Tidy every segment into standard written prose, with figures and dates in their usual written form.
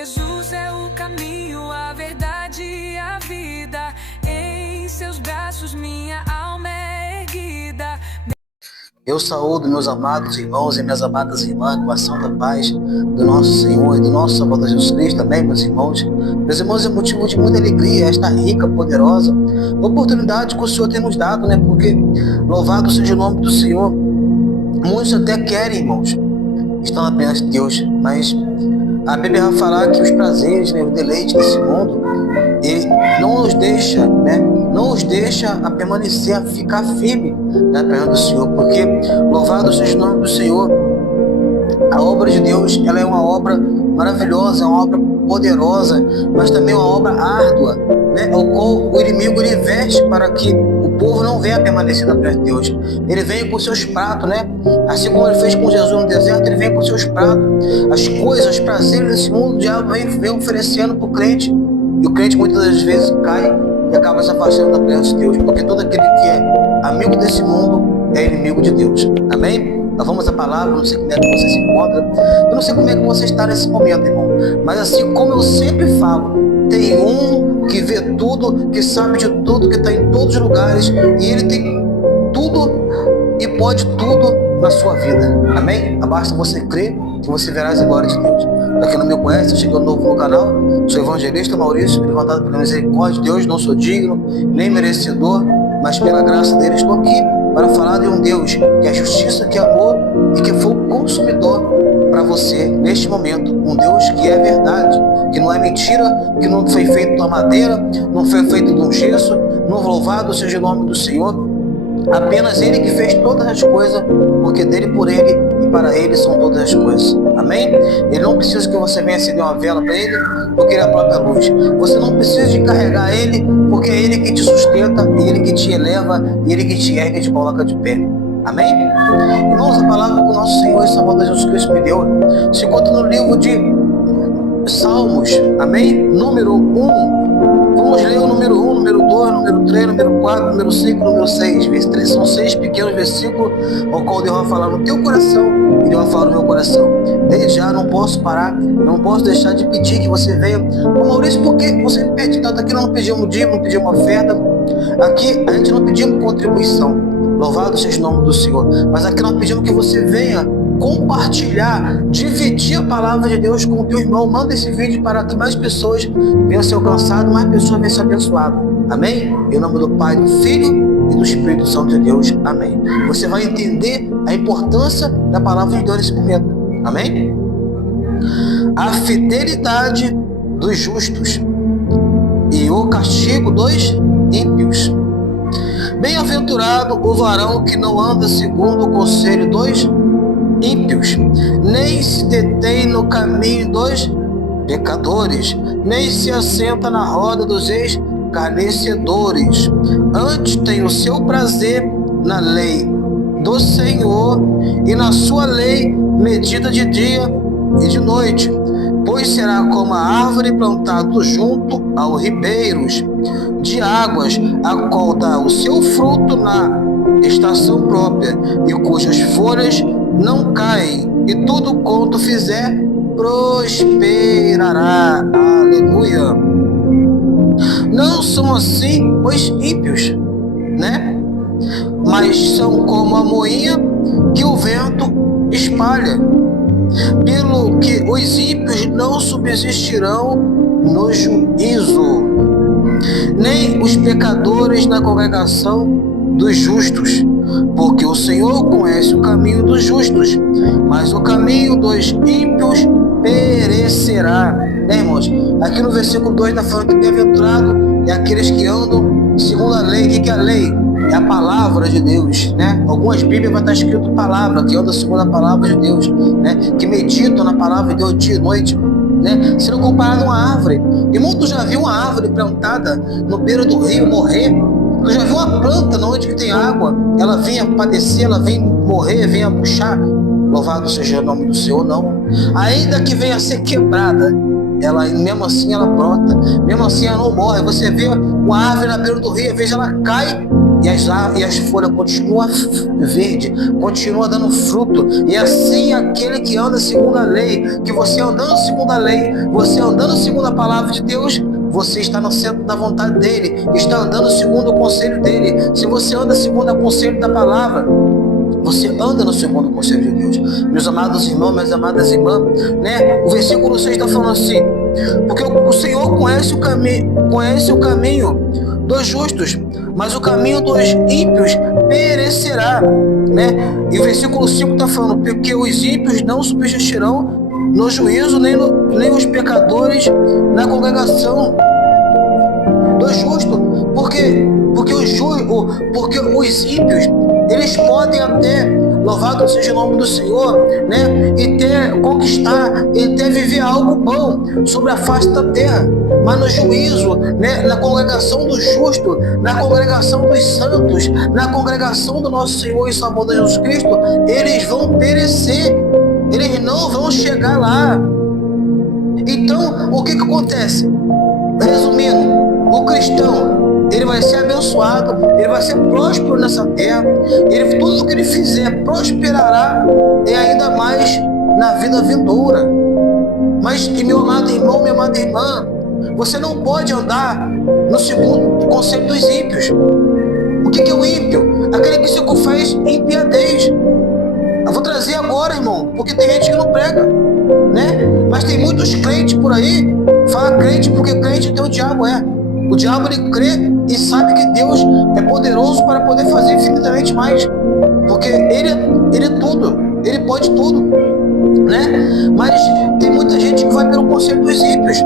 Jesus é o caminho, a verdade e a vida. Em seus braços minha alma é erguida. Eu saúdo meus amados irmãos e minhas amadas irmãs com a santa paz do nosso Senhor e do nosso Salvador Jesus Cristo. Amém, meus irmãos? Meus irmãos, é motivo de muita alegria esta rica, poderosa oportunidade que o Senhor tem nos dado, né? Porque louvado seja o nome do Senhor. Muitos até querem, irmãos, estão apenas de Deus, mas a Bíblia vai falar que os prazeres, né, o deleite desse mundo, ele não nos deixa, né, não os deixa a permanecer, a ficar firme na perna do Senhor, porque louvado seja o nome do Senhor. A obra de Deus, ela é uma obra maravilhosa, é uma obra poderosa, mas também uma obra árdua, né, o qual o inimigo ele investe para que o povo não venha permanecer na presença de Deus. Ele vem com seus pratos, né? Assim como ele fez com Jesus no deserto, ele vem com seus pratos. As coisas, os prazeres desse mundo, o diabo vem oferecendo para o crente. E o crente muitas das vezes cai e acaba se afastando da presença de Deus, porque todo aquele que é amigo desse mundo é inimigo de Deus. Amém? Nós vamos à palavra, não sei como é que você se encontra, eu não sei como é que você está nesse momento, irmão, mas assim como eu sempre falo, tem um que vê tudo, que sabe de tudo, que está em todos os lugares, e ele tem tudo e pode tudo na sua vida. Amém? Basta você crer que você verá as glórias de Deus. Para quem não me conhece, chegando novo no canal, sou evangelista Maurício, levantado pela misericórdia de Deus, não sou digno, nem merecedor, mas pela graça dele estou aqui para falar de um Deus que é justiça, que é amor e que foi o consumidor para você neste momento. Um Deus que é verdade, que não é mentira, que não foi feito de uma madeira, não foi feito de um gesso. Não louvado seja o nome do Senhor. Apenas Ele que fez todas as coisas, porque dele, por Ele e para Ele são todas as coisas. Amém? Ele não precisa que você venha acender uma vela para Ele, porque Ele é a própria luz. Você não precisa de carregar Ele, porque é Ele que te sustenta, é Ele que te eleva, é Ele que te ergue e te coloca de pé. Amém? Irmãos, a palavra que o nosso Senhor e Salvador Jesus Cristo me deu se encontra no livro de Salmos. Amém? Número 1. Vamos ler o número 1, número 2, número 3, número 4, número 5, número 6. São 6 pequenos versículos ao qual Deus vai falar no teu coração e Deus vai falar no meu coração. Desde já não posso parar, não posso deixar de pedir que você venha. Ô Maurício, por que você pede tanto? Aqui nós não pedimos dízimo, não pedimos oferta. Aqui a gente não pedimos contribuição. Louvado seja o nome do Senhor. Mas aqui nós pedimos que você venha compartilhar, dividir a palavra de Deus com o teu irmão. Manda esse vídeo para que mais pessoas venham ser alcançadas, mais pessoas venham ser abençoadas. Amém? Em nome do Pai, do Filho e do Espírito Santo de Deus. Amém. Você vai entender a importância da palavra de Deus nesse momento. Amém? A fidelidade dos justos e o castigo dos ímpios. Bem-aventurado o varão que não anda segundo o conselho dos ímpios, nem se detém no caminho dos pecadores, nem se assenta na roda dos escarnecedores. Antes tem o seu prazer na lei do Senhor, e na sua lei medita de dia e de noite. Pois será como a árvore plantada junto aos ribeiros de águas, a qual dá o seu fruto na estação própria, e cujas folhas não caem, e tudo quanto fizer prosperará. Aleluia. Não são assim os ímpios, né? Mas são como a moinha que o vento espalha. Pelo que os ímpios não subsistirão no juízo, nem os pecadores na congregação dos justos, porque o Senhor conhece o caminho dos justos, mas o caminho dos ímpios perecerá. Né, irmãos? Aqui no versículo 2 está falando que bem-aventurado é aqueles que andam segundo a lei. O que é a lei? É a palavra de Deus, né? Algumas Bíblias vai estar escrito palavra, que anda segundo a palavra de Deus, né? Que meditam na palavra de Deus dia e noite, né? Sendo comparado a uma árvore. E muitos já viu uma árvore plantada no beiro do rio morrer. Eu já vi uma planta onde que tem água, ela vem a padecer, ela vem morrer, vem a murchar. Louvado seja o nome do Senhor, não. Ainda que venha a ser quebrada, ela mesmo assim ela brota, mesmo assim ela não morre. Você vê uma árvore na beira do rio, às vezes ela cai, e as folhas continuam verde, continua dando fruto. E assim aquele que anda segundo a lei, que você andando segundo a lei, você andando segundo a palavra de Deus, você está no centro da vontade dele, está andando segundo o conselho dele. Se você anda segundo o conselho da palavra, você anda no segundo conselho de Deus. Meus amados irmãos, minhas amadas irmãs, né? O versículo 6 está falando assim: porque o Senhor conhece o caminho dos justos, mas o caminho dos ímpios perecerá, né? E o versículo 5 está falando: porque os ímpios não subsistirão no juízo, nem os pecadores na congregação dos justos. Porque os ímpios, eles podem até, louvado seja o nome do Senhor, né? E conquistar, e viver algo bom sobre a face da terra. Mas no juízo, né? Na congregação do justo, na congregação dos santos, na congregação do nosso Senhor e Salvador Jesus Cristo, eles vão perecer, eles não vão chegar lá. Então, o que acontece? Resumindo, o cristão, ele vai ser abençoado, ele vai ser próspero nessa terra, tudo que ele fizer prosperará, e ainda mais na vida vindoura. Mas, meu amado irmão, minha amada irmã, você não pode andar no segundo conceito dos ímpios. O que é o ímpio? Aquele que se faz impiedez. Eu vou trazer agora, irmão, porque tem gente que não prega, né? Mas tem muitos crentes por aí, fala crente porque crente tem o diabo, O diabo, ele crê e sabe que Deus é poderoso para poder fazer infinitamente mais, porque ele é tudo, ele pode tudo, né? Mas tem muita gente que vai pelo conselho dos ímpios.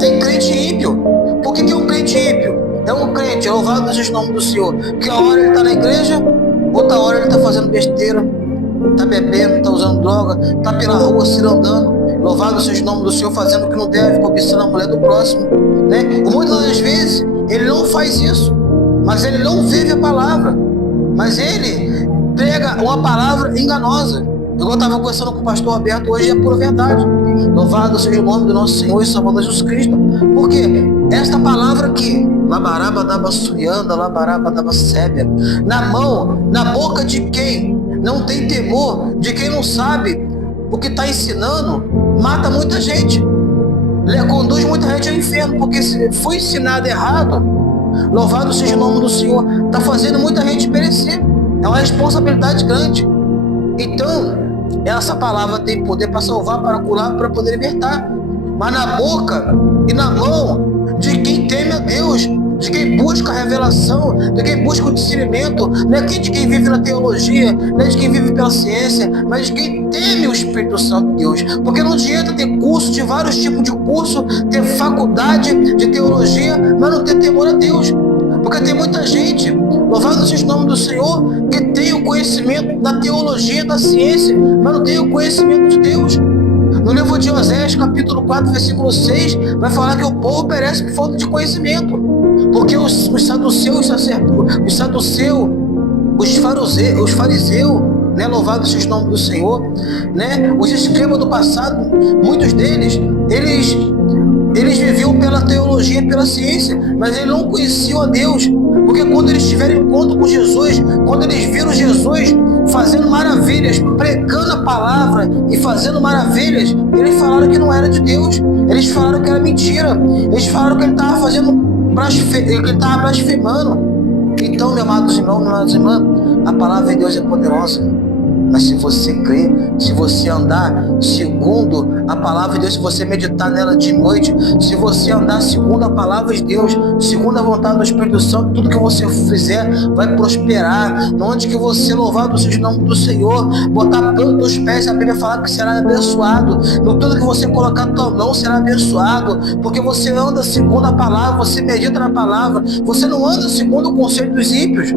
Tem crente ímpio. Por que é um crente ímpio? É um crente, louvado seja o nome do Senhor, que a hora ele está na igreja, outra hora ele está fazendo besteira, está bebendo, está usando droga, está pela rua se andando, louvado seja o nome do Senhor, fazendo o que não deve, cobiçando a mulher do próximo, né? Muitas das vezes ele não faz isso, mas ele não vive a palavra, mas ele prega uma palavra enganosa. Eu estava conversando com o pastor Roberto hoje, é pura verdade. Louvado seja o nome do nosso Senhor e Salvador Jesus Cristo. Porque esta palavra aqui, labarabadabasurianda, labarabadabasébia, na boca de quem não tem temor, de quem não sabe o que está ensinando, mata muita gente, conduz muita gente ao inferno, porque se foi ensinado errado, louvado seja o nome do Senhor, está fazendo muita gente perecer. É uma responsabilidade grande. Então, essa palavra tem poder para salvar, para curar, para poder libertar. Mas na boca e na mão de quem teme a Deus, de quem busca a revelação, de quem busca o discernimento, não é de quem vive na teologia, não é de quem vive pela ciência, mas de quem teme o Espírito Santo de Deus. Porque não adianta ter curso, de vários tipos de curso, ter faculdade de teologia, mas não ter temor a Deus. Porque tem muita gente, louvado seja o nome do Senhor, que tem o conhecimento da teologia, da ciência, mas não tem o conhecimento de Deus. No livro de Oséias, capítulo 4, versículo 6, vai falar que o povo perece por falta de conhecimento. Porque os saduceus, os fariseus, né, louvado seja o nome do Senhor, né, os escribas do passado, muitos deles, eles viviam pela teologia e pela ciência, mas eles não conheciam a Deus. Porque quando eles tiveram encontro com Jesus, quando eles viram Jesus fazendo maravilhas, pregando a palavra e fazendo maravilhas, eles falaram que não era de Deus, eles falaram que era mentira, eles falaram que ele estava blasfemando. Então, meus amados irmãos, minhas amadas irmãs, a palavra de Deus é poderosa. Mas se você crer, se você andar segundo a palavra de Deus, se você meditar nela de noite, se você andar segundo a palavra de Deus, segundo a vontade do Espírito Santo, tudo que você fizer vai prosperar. Onde que você, louvado seja o nome do Senhor, botar planta dos pés, a Bíblia fala que será abençoado. No tudo que você colocar tua mão será abençoado, porque você anda segundo a palavra, você medita na palavra, você não anda segundo o conselho dos ímpios.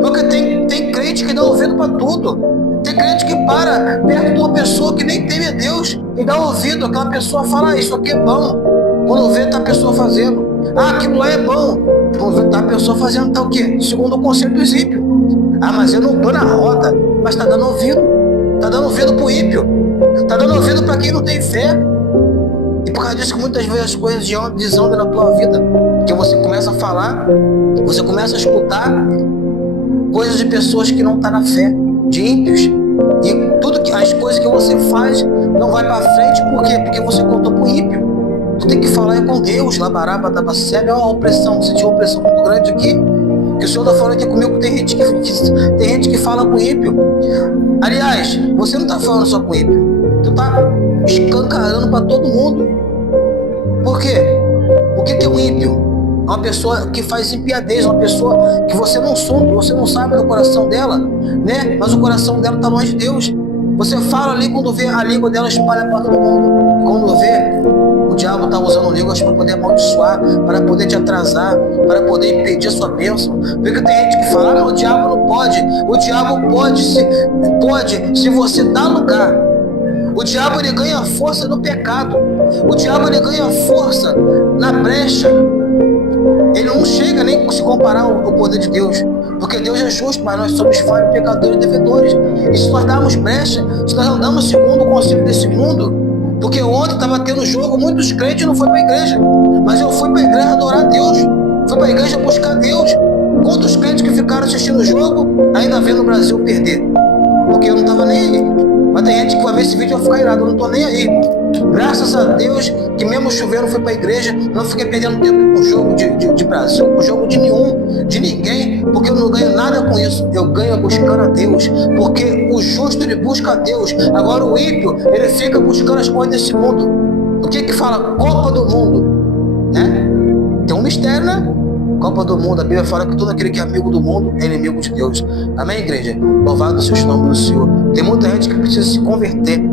Porque tem crente que dá ouvido para tudo. Tem crente que para perto de uma pessoa que nem teme a Deus e dá ouvido. Aquela pessoa fala, isso aqui é bom. Quando vê, tá a pessoa fazendo. Aquilo lá é bom. Quando vê, tá a pessoa fazendo, tá o quê? Segundo o conselho dos ímpios. Mas eu não tô na roda. Mas tá dando ouvido. Tá dando ouvido pro ímpio. Tá dando ouvido para quem não tem fé. E por causa disso que muitas vezes as coisas desandam na tua vida. Porque você começa a falar, você começa a escutar, coisas de pessoas que não estão na fé, de ímpios. E tudo que as coisas que você faz não vai para frente, por quê? Porque você contou pro ímpio. Tu tem que falar com Deus, labaraba, tabacebe, ó, a opressão, você tinha uma opressão muito grande aqui, que o Senhor está falando aqui comigo, tem gente que fala com ímpio. Aliás, você não está falando só com ímpio, tu está escancarando para todo mundo. Por quê? O que é um ímpio? Uma pessoa que faz impiedez, uma pessoa que você não sonda, você não sabe do coração dela, né? Mas o coração dela está longe de Deus. Você fala ali, quando vê, a língua dela espalha para todo mundo. Quando vê, o diabo está usando línguas para poder amaldiçoar, para poder te atrasar, para poder impedir a sua bênção. Porque tem gente que fala, o diabo não pode. O diabo pode se você dá lugar. O diabo, ele ganha força no pecado. O diabo, ele ganha força na brecha. Ele não chega nem a se comparar ao poder de Deus, porque Deus é justo, mas nós somos falhos, pecadores e devedores. E se nós darmos brecha, se nós andamos segundo o conselho desse mundo, porque ontem estava tendo jogo, muitos crentes não foram para a igreja, mas eu fui para a igreja adorar a Deus, fui para a igreja buscar Deus. Quantos crentes que ficaram assistindo o jogo, ainda vendo o Brasil perder? Porque eu não estava nem aí. Mas tem gente que vai ver esse vídeo e vai ficar irado, eu não estou nem aí. Graças a Deus que mesmo chovendo fui para a igreja, não fiquei perdendo tempo com o jogo de Brasil, com o jogo de ninguém, porque eu não ganho nada com isso, eu ganho buscando a Deus, porque o justo ele busca a Deus, agora o ímpio ele fica buscando as coisas desse mundo. O que fala? Copa do Mundo, né? Tem um mistério, né? Copa do Mundo, a Bíblia fala que todo aquele que é amigo do mundo é inimigo de Deus. Amém, igreja? Louvado seja o nome do Senhor. Tem muita gente que precisa se converter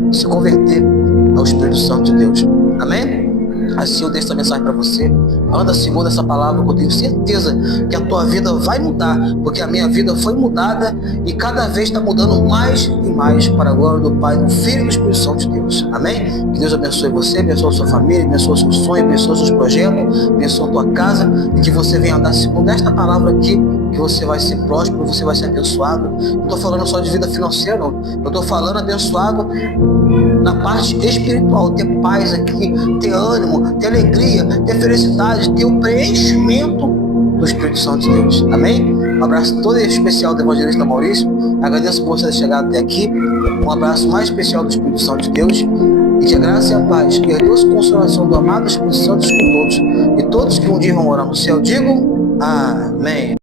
ao Espírito Santo de Deus. Amém? Assim eu deixo essa mensagem para você. Anda segundo essa palavra, que eu tenho certeza que a tua vida vai mudar, porque a minha vida foi mudada e cada vez está mudando mais e mais para a glória do Pai, do Filho e do Espírito Santo de Deus. Amém? Que Deus abençoe você, abençoe a sua família, abençoe o seu sonho, abençoe os seus projetos, abençoe a tua casa e que você venha andar segundo esta palavra aqui, que você vai ser próspero, você vai ser abençoado. Não estou falando só de vida financeira, não. Eu estou falando abençoado na parte espiritual, ter paz aqui, ter ânimo, ter alegria, ter felicidade, ter o preenchimento do Espírito Santo de Deus. Amém? Um abraço todo especial do evangelista Maurício. Agradeço por você ter chegado até aqui. Um abraço mais especial do Espírito Santo de Deus. E que a graça e a paz e a doce consolação do amado Espírito Santo com todos. E todos que um dia vão morar no céu, digam amém.